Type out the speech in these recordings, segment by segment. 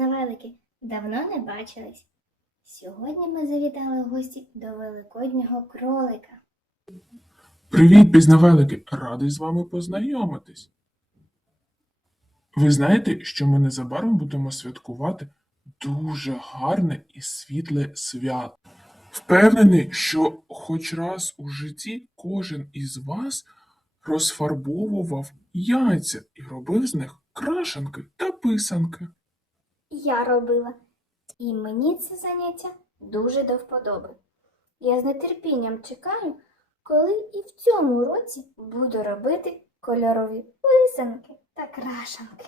пізнавалики, давно не бачились. Сьогодні ми завітали в гості до великоднього кролика. Привіт, пізнавелики! Радий з вами познайомитись. Ви знаєте, що ми незабаром будемо святкувати дуже гарне і світле свято. Впевнений, що хоч раз у житті кожен із вас розфарбовував яйця і робив з них крашанки та писанки. Я робила, і мені це заняття дуже до вподоби. Я з нетерпінням чекаю, коли і в цьому році буду робити кольорові писанки та крашанки.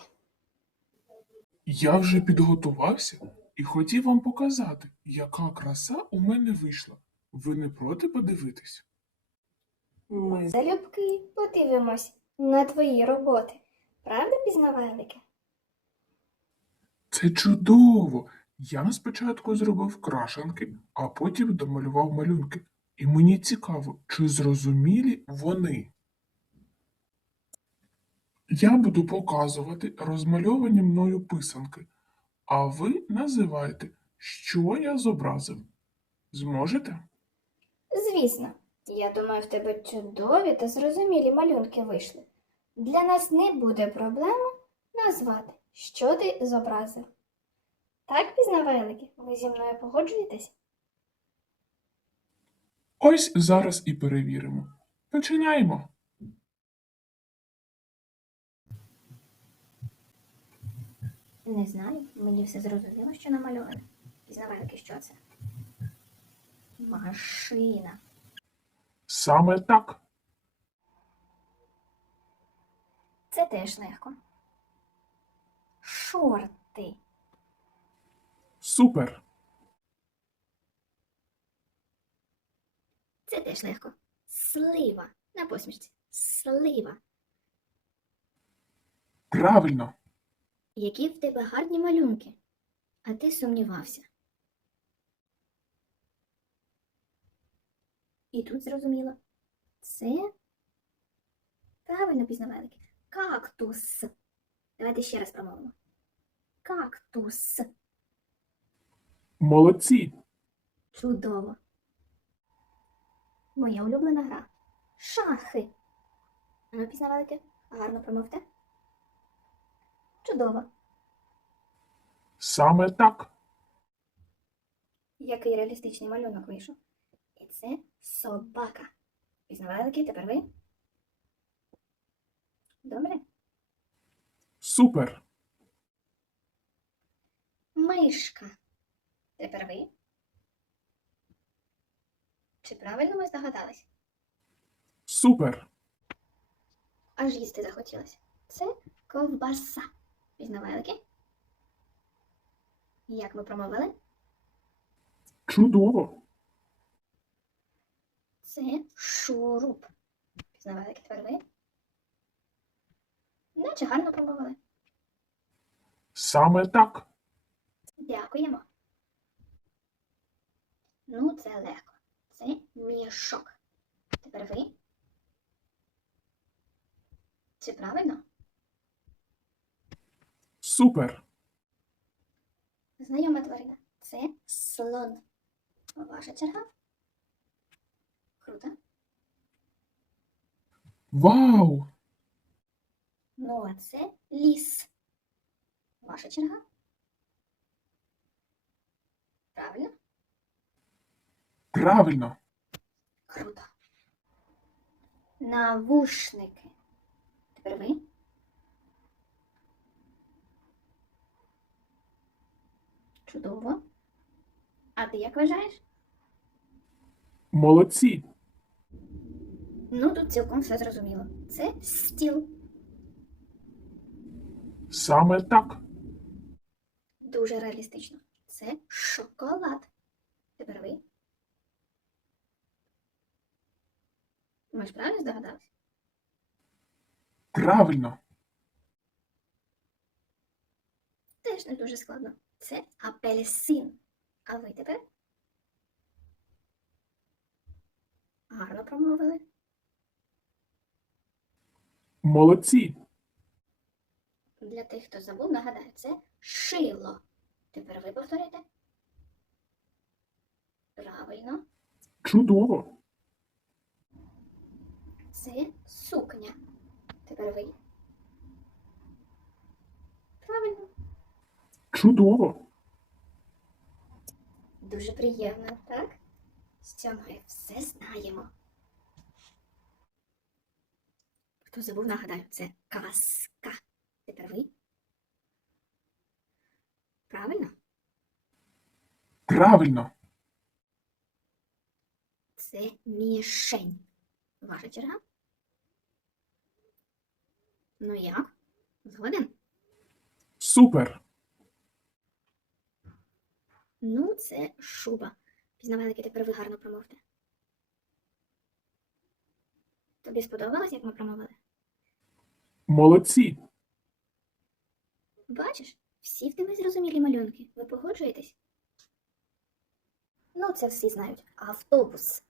Я вже підготувався і хотів вам показати, яка краса у мене вийшла. Ви не проти подивитись? Ми залюбки подивимось на твої роботи. Правда, пізнавальники? Це чудово! Я спочатку зробив крашанки, а потім домалював малюнки. І мені цікаво, чи зрозумілі вони. Я буду показувати розмальовані мною писанки, а ви називаєте, що я зобразив. Зможете? Звісно, я думаю, в тебе чудові та зрозумілі малюнки вийшли. Для нас не буде проблеми назвати, що ти зобразив. Так, пізнавальники, ви зі мною погоджуєтесь? Ось зараз і перевіримо. Починаємо. Не знаю, мені все зрозуміло, що намальоване. Пізнавальники, що це? Машина. Саме так. Це теж легко. Шорти. Супер. Це теж легко. Слива. На посмішці. Слива. Правильно. Які в тебе гарні малюнки. А ти сумнівався. І тут зрозуміло. Це правильно пізнавальники. Кактус. Давайте ще раз промовимо. Кактус. Молодці. Чудово. Моя улюблена гра. Шахи. Ну, пізнавалики, гарно промовте. Чудово. Саме так. Який реалістичний малюнок вийшов. І це собака. Пізнавалики, тепер ви? Добре? Супер. Мишка. Тепер ви? Чи правильно ми здогадались? Супер. Аж їсти захотілося. Це ковбаса. Пізнавалики? Як ми промовили? Чудово. Це шуруп. Пізнавалики тепер ви? Наче гарно промовили. Саме так. Дякуємо. Ну, це легко. Це мішок. Тепер ви? Чи правильно? Супер. Знайома тварина. Це слон. Ваша черга. Круто. Вау! Ну, а це ліс. Ваша черга. Правильно? Правильно. Круто. Навушники. Тепер ви? Чудово. А ти як вважаєш? Молодці. Ну, тут цілком все зрозуміло. Це стіл. Саме так. Дуже реалістично. Це шоколад. Тепер ви? Ми ж правильно здогадались? Правильно. Теж не дуже складно. Це апельсин. А ви тепер? Гарно промовили. Молодці. Для тих, хто забув, нагадаю, це шило. Тепер ви повторите. Правильно. Чудово. Це сукня. Тепер ви. Правильно. Чудово. Дуже приємно, так? Цього ми все знаємо. Хто забув, нагадаю, це казка. Тепер ви. Правильно? Правильно. Це мішень. Ваша черга. Ну як? Згоден? Супер. Ну, це шуба. Пізнавальники, тепер ви гарно промовте. Тобі сподобалось, як ми промовили? Молодці. Бачиш, всі в тебе зрозумілі малюнки. Ви погоджуєтесь? Ну, це всі знають. Автобус.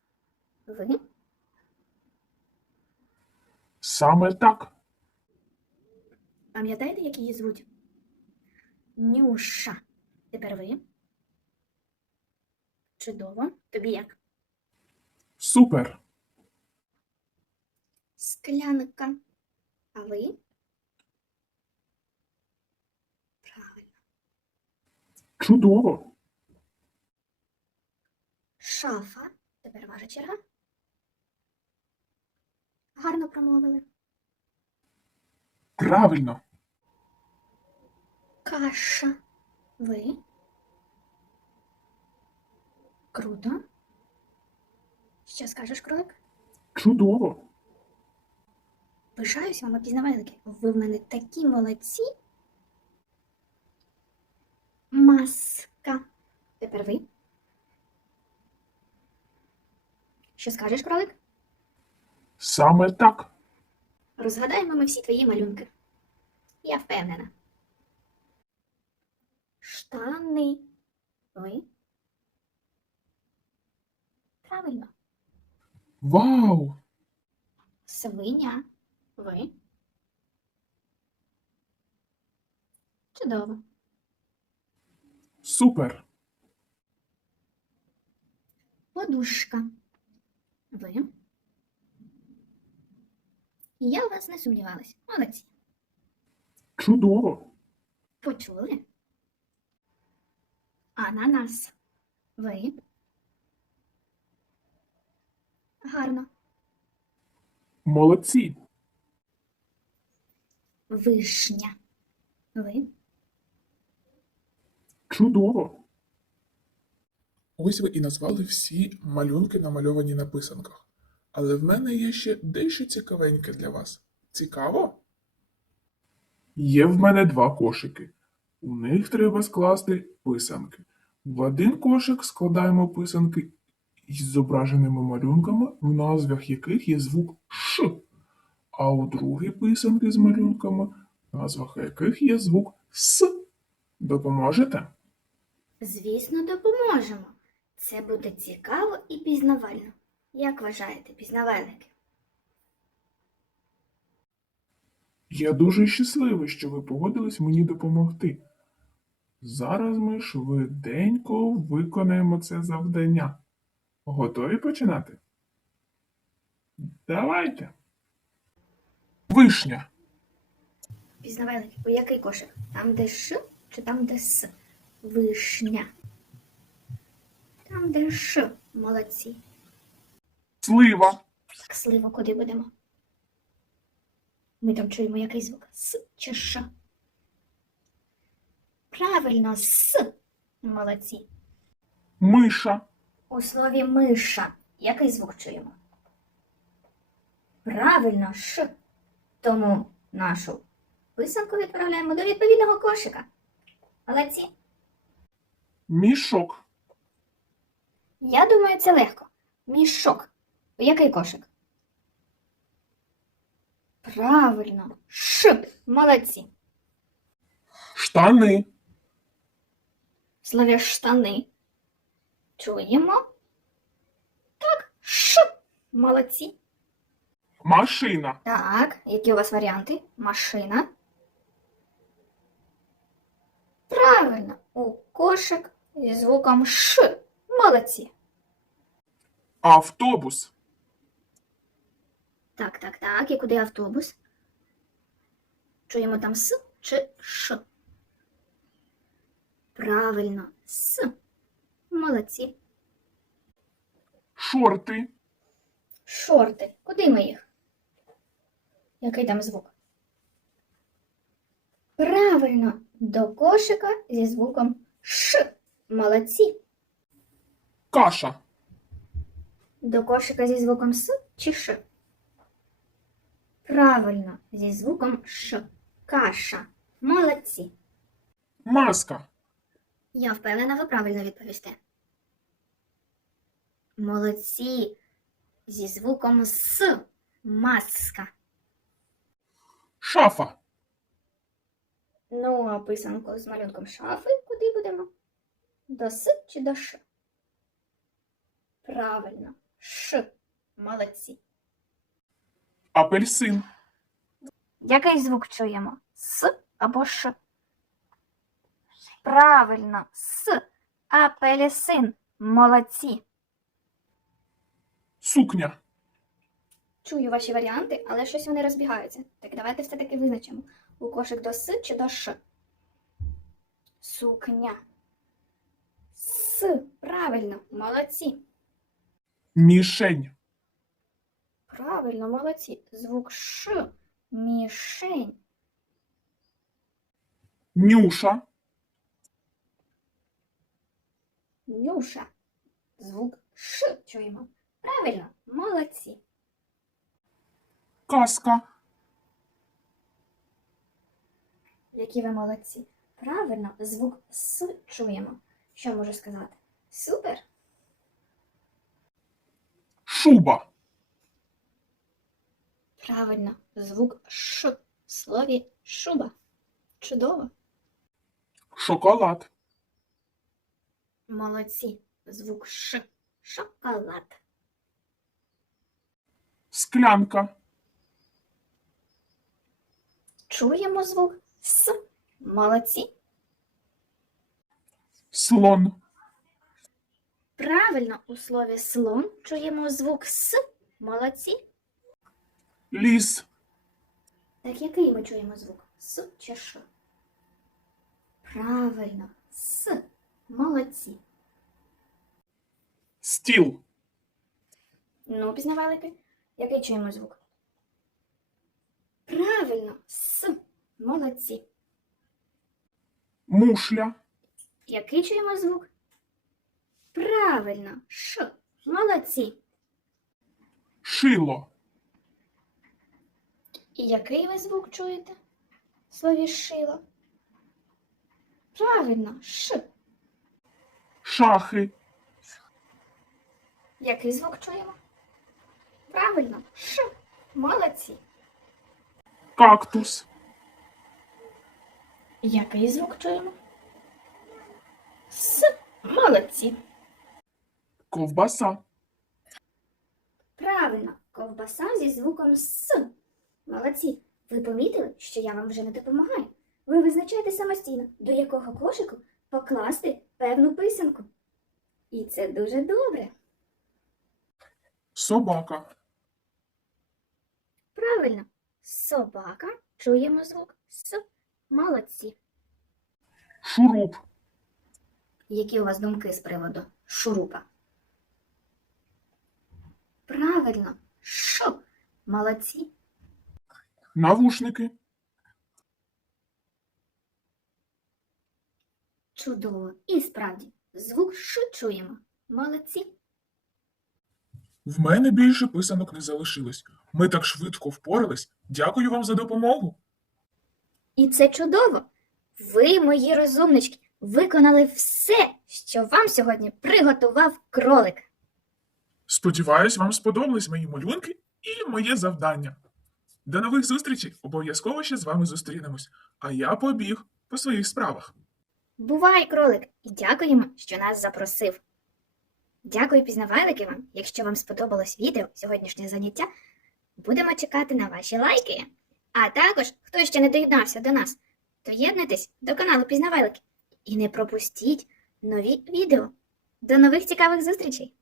Ви? Саме так. Пам'ятаєте, як її звуть? Нюша. Тепер ви. Чудово. Тобі як? Супер. Склянка. А ви? Правильно. Чудово. Шафа. Тепер ваша черга. Гарно промовили. Правильно. Каша. Ви? Круто. Що скажеш, кролик? Чудово. Пишаюсь вами, пізнавальники. Ви в мене такі молодці. Маска. Тепер ви. Що скажеш, кролик? Саме так. Розгадаємо ми всі твої малюнки. Я впевнена. Штани. Ви? Правильно. Вау. Свиня. Ви? Чудово. Супер. Подушка. Ви? Я у вас не сумнівалась. Молодці. Чудово. Почули? Ананас. Ви? Гарно. Молодці. Вишня. Ви? Чудово. Ось ви і назвали всі малюнки, намальовані на писанках. Але в мене є ще дещо цікавеньке для вас. Цікаво? Є в мене два кошики. У них треба скласти писанки. В один кошик складаємо писанки із зображеними малюнками, в назвах яких є звук Ш. А у другий писанки з малюнками, в назвах яких є звук С. Допоможете? Звісно, допоможемо. Це буде цікаво і пізнавально. Як вважаєте, пізнавальники? Я дуже щасливий, що ви погодились мені допомогти. Зараз ми швиденько виконаємо це завдання. Готові починати? Давайте. Вишня. Пізнавальники, у який кошик? Там, де Ш чи там, де С? Вишня. Там, де Ш. Молодці. Слива. Так, сливо, куди будемо? Ми там чуємо який звук? С чи Ш? Правильно, С. Молодці. Миша. У слові миша який звук чуємо? Правильно, Ш. Тому нашу писанку відправляємо до відповідного кошика. Молодці. Мішок. Я думаю, це легко. Мішок. У який кошик? Правильно. Ш. Молодці. Штани. В слові штани. Чуємо? Так, Ш. Молодці. Машина. Так, які у вас варіанти? Машина. Правильно, у кошик зі звуком Ш. Молодці. Автобус. Так, так, так. І куди автобус? Чуємо там С чи Ш? Правильно, С. Молодці. Шорти. Шорти. Куди ми їх? Який там звук? Правильно, до кошика зі звуком Ш. Молодці. Каша. До кошика зі звуком С чи Ш? Правильно, зі звуком Ш. Каша. Молодці. Маска. Я впевнена, ви правильно відповісте. Молодці. Зі звуком С. Маска. Шафа. Ну, а писанку з малюнком шафи куди будемо? До С чи до Ш? Правильно. Ш. Молодці. Апельсин. Який звук чуємо? С або Ш? Правильно, С. Апельсин. Молодці. Сукня. Чую ваші варіанти, але щось вони розбігаються. Так давайте все-таки визначимо. У кошик до С чи до Ш? Сукня. С. Правильно, молодці. Мішень. Правильно, молодці. Звук Ш. Мішень. Нюша. Нюша. Звук Ш чуємо. Правильно, молодці. Каска. Які ви молодці. Правильно, звук С чуємо. Що можу сказати? Супер. Шуба. Правильно, звук Ш в слові шуба. Чудово. Шоколад. Молодці. Звук Ш. Шоколад. Склянка. Чуємо звук С. Молодці. Слон. Правильно, у слові слон чуємо звук С. Молодці. Ліс. Так який ми чуємо звук? С чи Ш? Правильно, С. Молодці. Стіл. Ну, пізнавалики, який чуємо звук? Правильно, С. Молодці. Мушля. Який чуємо звук? Правильно, Ш. Молодці. Шило. І який ви звук чуєте? В слові шило. Правильно, Ш. Шахи. Який звук чуємо? Правильно, Ш. Молодці. Кактус. Який звук чуємо? С. Молодці. Ковбаса. Правильно, ковбаса зі звуком С. Молодці. Ви помітили, що я вам вже не допомагаю? Ви визначаєте самостійно, до якого кошику покласти певну писанку. І це дуже добре. Собака. Правильно, собака чуємо звук С. Молодці. Шуруп. Які у вас думки з приводу шурупа? Правильно, Ш. Молодці. Навушники. Чудово. І справді, звук Ш чуємо. Молодці. В мене більше писанок не залишилось. Ми так швидко впорались. Дякую вам за допомогу. І це чудово. Ви, мої розумнички, виконали все, що вам сьогодні приготував кролик. Сподіваюсь, вам сподобались мої малюнки і моє завдання. До нових зустрічей! Обов'язково ще з вами зустрінемось. А я побіг по своїх справах. Бувай, кролик, і дякуємо, що нас запросив. Дякую, пізнавальники вам. Якщо вам сподобалось відео сьогоднішнє заняття, будемо чекати на ваші лайки. А також, хто ще не доєднався до нас, доєднуйтесь до каналу Пізнавайлики і не пропустіть нові відео. До нових цікавих зустрічей!